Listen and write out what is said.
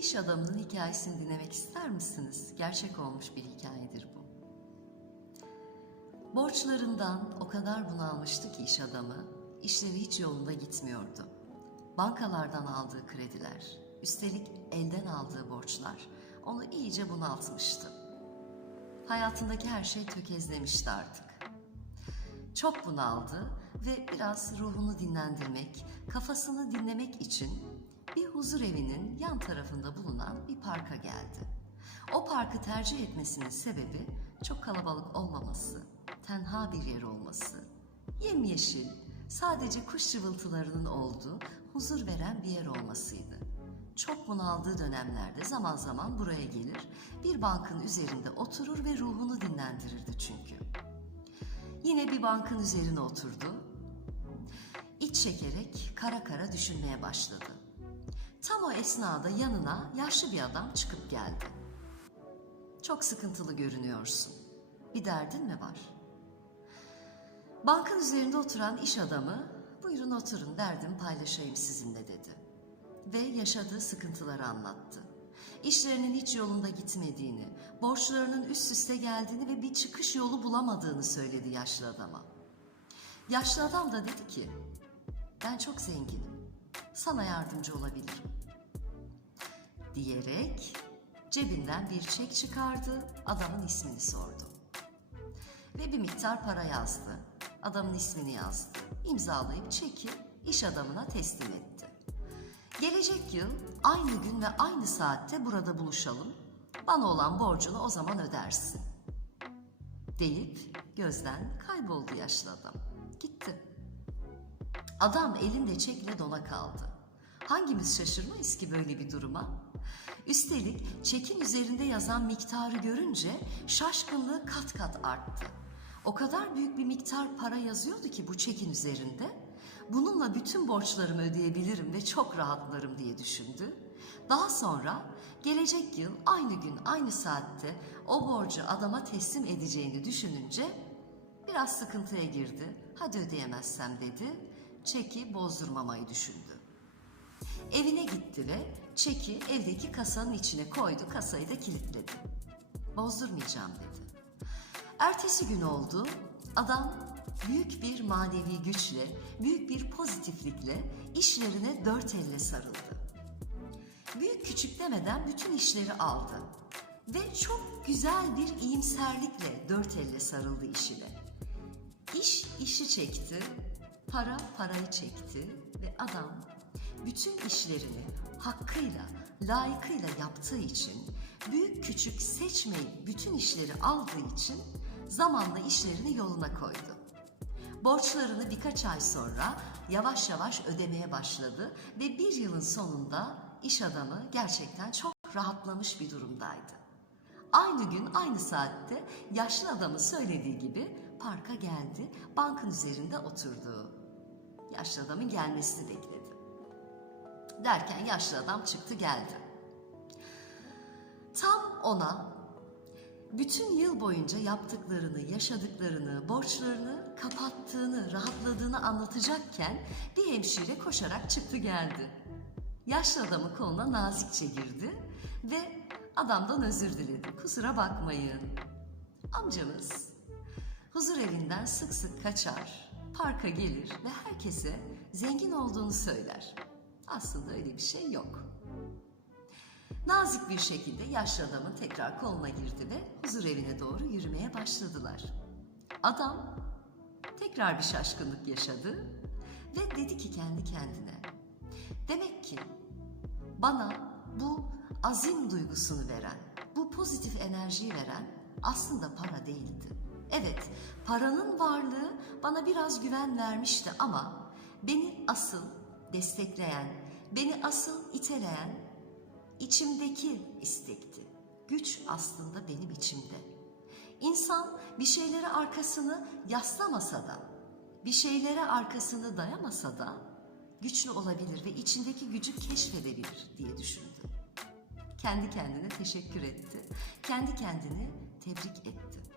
iş adamının hikayesini dinlemek ister misiniz? Gerçek olmuş bir hikayedir bu. Borçlarından o kadar bunalmıştı ki iş adamı, işleri hiç yolunda gitmiyordu. Bankalardan aldığı krediler, üstelik elden aldığı borçlar onu iyice bunaltmıştı. Hayatındaki her şey tökezlemişti artık. Çok bunaldı ve biraz ruhunu dinlendirmek, kafasını dinlemek için bir huzur evinin yan tarafında bulunan bir parka geldi. O parkı tercih etmesinin sebebi çok kalabalık olmaması, tenha bir yer olması, yemyeşil, sadece kuş cıvıltılarının olduğu huzur veren bir yer olmasıydı. Çok bunaldığı dönemlerde zaman zaman buraya gelir, bir bankın üzerinde oturur ve ruhunu dinlendirirdi çünkü. Yine bir bankın üzerine oturdu. İç çekerek kara kara düşünmeye başladı. Tam o esnada yanına yaşlı bir adam çıkıp geldi. Çok sıkıntılı görünüyorsun. Bir derdin mi var? Bankın üzerinde oturan iş adamı, buyurun oturun derdimi paylaşayım sizinle dedi. Ve yaşadığı sıkıntıları anlattı. İşlerinin hiç yolunda gitmediğini, borçlarının üst üste geldiğini ve bir çıkış yolu bulamadığını söyledi yaşlı adama. Yaşlı adam da dedi ki, ben çok zenginim, sana yardımcı olabilirim. Diyerek cebinden bir çek çıkardı, adamın ismini sordu. Ve bir miktar para yazdı, adamın ismini yazdı, imzalayıp çeki iş adamına teslim etti. Gelecek yıl aynı gün ve aynı saatte burada buluşalım. Bana olan borcunu o zaman ödersin. Deyip gözden kayboldu yaşlı adam. Gitti. Adam elinde çekle dona kaldı. Hangimiz şaşırmayız ki böyle bir duruma? Üstelik çekin üzerinde yazan miktarı görünce şaşkınlığı kat kat arttı. O kadar büyük bir miktar para yazıyordu ki bu çekin üzerinde. Bununla bütün borçlarımı ödeyebilirim ve çok rahatlarım diye düşündü. Daha sonra gelecek yıl aynı gün aynı saatte o borcu adama teslim edeceğini düşününce biraz sıkıntıya girdi. Hadi ödeyemezsem dedi. Çeki bozdurmamayı düşündü. Evine gitti ve çeki evdeki kasanın içine koydu, kasayı da kilitledi. Bozdurmayacağım dedi. Ertesi gün oldu. Adam büyük bir manevi güçle, büyük bir pozitiflikle işlerine dört elle sarıldı. Büyük küçük demeden bütün işleri aldı. Ve çok güzel bir iyimserlikle dört elle sarıldı işine. İş işi çekti, para parayı çekti ve adam bütün işlerini hakkıyla, layıkıyla yaptığı için, büyük küçük seçmeyip bütün işleri aldığı için zamanla işlerini yoluna koydu. Borçlarını birkaç ay sonra yavaş yavaş ödemeye başladı ve bir yılın sonunda iş adamı gerçekten çok rahatlamış bir durumdaydı. Aynı gün aynı saatte yaşlı adamın söylediği gibi parka geldi, bankın üzerinde oturdu. Yaşlı adamın gelmesini bekledi. Derken yaşlı adam çıktı geldi. Tam ona bütün yıl boyunca yaptıklarını, yaşadıklarını, borçlarını kapattığını, rahatladığını anlatacakken bir hemşire koşarak çıktı geldi. Yaşlı adamın koluna nazikçe girdi ve adamdan özür diledi. Kusura bakmayın. Amcamız huzur evinden sık sık kaçar, parka gelir ve herkese zengin olduğunu söyler. Aslında öyle bir şey yok. Nazik bir şekilde yaşlı adamın tekrar koluna girdi ve huzur evine doğru yürümeye başladılar. Adam tekrar bir şaşkınlık yaşadı ve dedi ki kendi kendine. Demek ki bana bu azim duygusunu veren, bu pozitif enerjiyi veren aslında para değildi. Evet, paranın varlığı bana biraz güven vermişti ama beni asıl destekleyen, beni asıl iteleyen içimdeki istekti. Güç aslında benim içimde. İnsan bir şeylere arkasını yaslamasa da, bir şeylere arkasını dayamasa da güçlü olabilir ve içindeki gücü keşfedebilir diye düşündü. Kendi kendine teşekkür etti. Kendi kendini tebrik etti.